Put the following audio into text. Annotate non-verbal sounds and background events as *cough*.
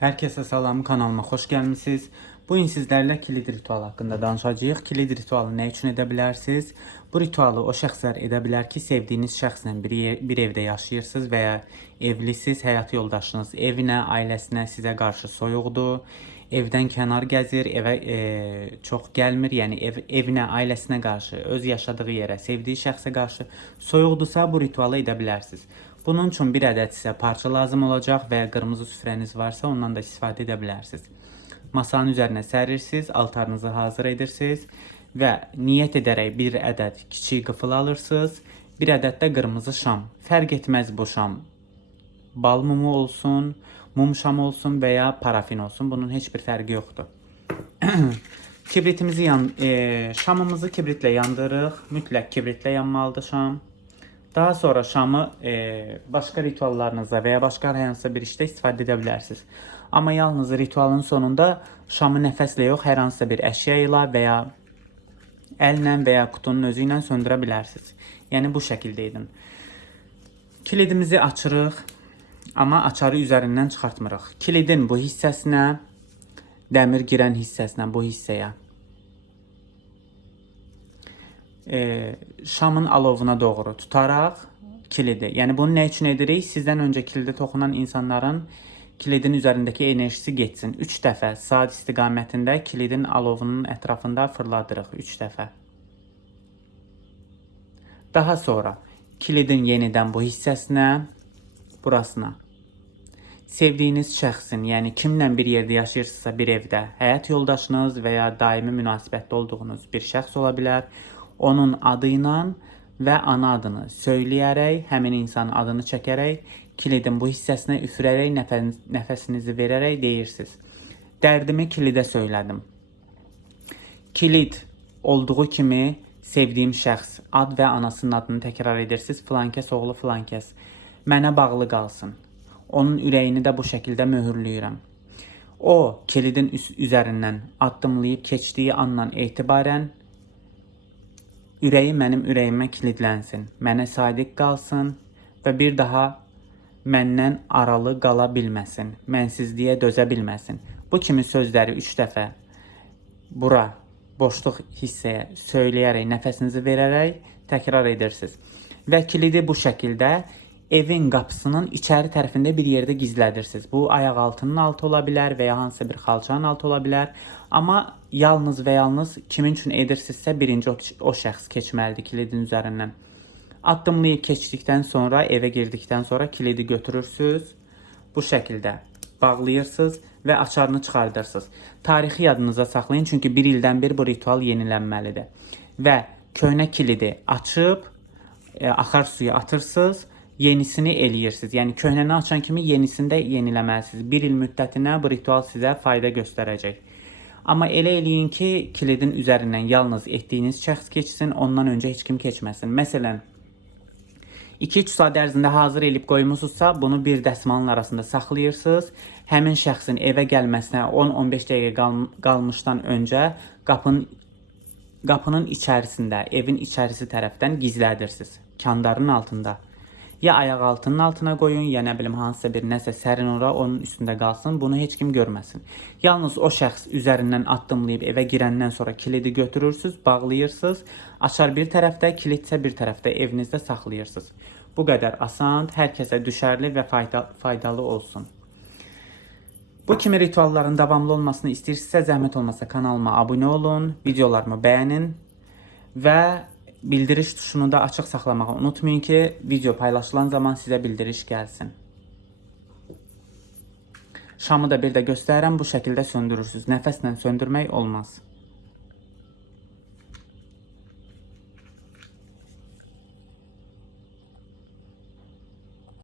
Herkese salam kanalıma hoş gelmişsiniz. Bugün sizlerle kilit ritual hakkında danışacağıq. Kilit ritualı ne için edə bilərsiniz? Bu ritualı o şəxslər edə bilər ki, sevdiyiniz şəxslə bir, bir evdə yaşayırsınız və ya evlisiniz, həyat yoldaşınız evinə, ailəsinə sizə qarşı soyuqdur. Evdən kənar gəzir, evə e, çox gəlmir, yəni ev, evinə, ailəsinə qarşı, öz yaşadığı yerə, sevdiyi şəxsə qarşı soyuqdursa bu ritualı edə bilərsiniz. Bunun üçün bir ədəd sizə parça lazım olacaq və ya qırmızı varsa ondan da istifadə edə bilərsiniz. Masanın üzərinə sərirsiniz, altarınızı hazır edirsiniz və niyyət edərək bir ədəd kiçik qıfıl alırsınız, bir ədəd də qırmızı şam. Fərq etməz bu şam bal mumu olsun, mum şam olsun və ya parafin olsun. Bunun heç bir fərqi yoxdur. *clears throat* Kibritimizi yan, e, şamımızı kibritlə yandırırıq. Mütləq kibritlə yanmalıdır şam. Daha sonra şamı e, başqa rituallarınızda və ya başqa hər hansısa bir işdə istifadə edə bilərsiniz. Amma yalnız ritualın sonunda şamı nəfəslə yox, hər hansısa bir əşya ilə və ya əllə və ya qutunun özü ilə söndürə bilərsiniz. Yəni bu şəkildə edin. Kilidimizi açırıq, amma açarı üzərindən çıxartmırıq. Kilidin bu hissəsinə, dəmir girən hissəsinə, bu hissəyə e, şamın alovuna doğru tutaraq kilidi. Yəni bunu nə üçün edirik? Sizdən öncə kilidi toxunan insanların kilidin üzərindəki enerjisi getsin. 3 dəfə saat istiqamətində kilidin alovunun ətrafında fırladırıq 3 dəfə. Daha sonra kilidin yenidən bu hissəsinə, burasına sevdiyiniz şəxsin, yəni kimlə bir yerdə yaşayırsınızsa bir evdə, həyat yoldaşınız və ya daimi münasibətdə olduğunuz bir şəxs ola bilər. Onun adı ilə və ana adını söyləyərək, həmin insanın adını çəkərək, kilidin bu hissəsinə üfürərək nəfəs, nəfəsinizi verərək deyirsiniz. Dərdimi kilidə söylədim. Kilid olduğu kimi sevdiyim şəxs ad və anasının adını təkrar edirsiniz. Filankəs oğlu filankəs. Mənə bağlı qalsın. Onun ürəyini də bu şəkildə möhürləyirəm. O kilidin üs üzərindən addımlayıb keçdiyi andan etibarən ürəyi mənim ürəyimə kilidlənsin. Mənə sadiq qalsın və bir daha məndən aralı qala bilməsin. Mənsizliyə dözə bilməsin. Bu kimi sözləri 3 dəfə bura boşluq hissəyə söyləyərək, nəfəsinizi verərək təkrar edirsiniz. Və kilidi bu şəkildə evin qapısının içəri tərəfində bir yerdə gizlədirsiniz. Bu ayaq altının altı ola bilər və ya hansısa bir xalçanın altı ola bilər. Amma yalnız və yalnız kimin üçün edirsinizsə birinci o, o şəxs keçməlidir kilidin üzərindən. Addımlayıb keçdikdən sonra, evə girdikdən sonra kilidi götürürsüz. Bu şəkildə bağlayırsınız və açarını çıxardırsınız. Tarixi yadınıza saxlayın çünki bir ildən bir bu ritual yenilənməlidir. Və köhnə kilidi açıb e, axar suya atırsınız, yenisini eləyirsiniz. Yəni köhnəni açan kimi yenisini də yeniləməlisiniz. 1 il müddətinə bu ritual sizə fayda göstərəcək. Amma elə eləyin ki, kilidin üzərindən yalnız etdiyiniz şəxs keçsin, ondan öncə heç kim keçməsin. Məsələn, 2-3 saat ərzində hazır elib qoymusunuzsa, bunu bir dəsmalın arasında saxlayırsınız. Həmin şəxsin evə gəlməsinə 10-15 dəqiqə qal qalmışdan öncə qapının qapının içərisində, evin içərisi tərəfdən gizlədirsiniz. Kandarın altında. Ya ayaq altının altına qoyun, ya nə bilim hansısa bir nəsə sərin ora onun üstündə qalsın. Bunu heç kim görməsin. Yalnız o şəxs üzərindən addımlayıb evə girəndən sonra kilidi götürürsüz, bağlayırsınız. Açar bir tərəfdə, kilit isə bir tərəfdə evinizdə saxlayırsınız. Bu qədər asan, hər kəsə düşərli və fayda, faydalı olsun. Bu kimi ritualların davamlı olmasını istəyirsinizsə, zəhmət olmasa kanalıma abunə olun, videolarımı bəyənin və bildiriş tuşunu da açıq saxlamağı unutmayın ki, video paylaşılan zaman sizə bildiriş gəlsin. Şamı da bir də göstərirəm, bu şəkildə söndürürsüz. Nəfəslə söndürmək olmaz.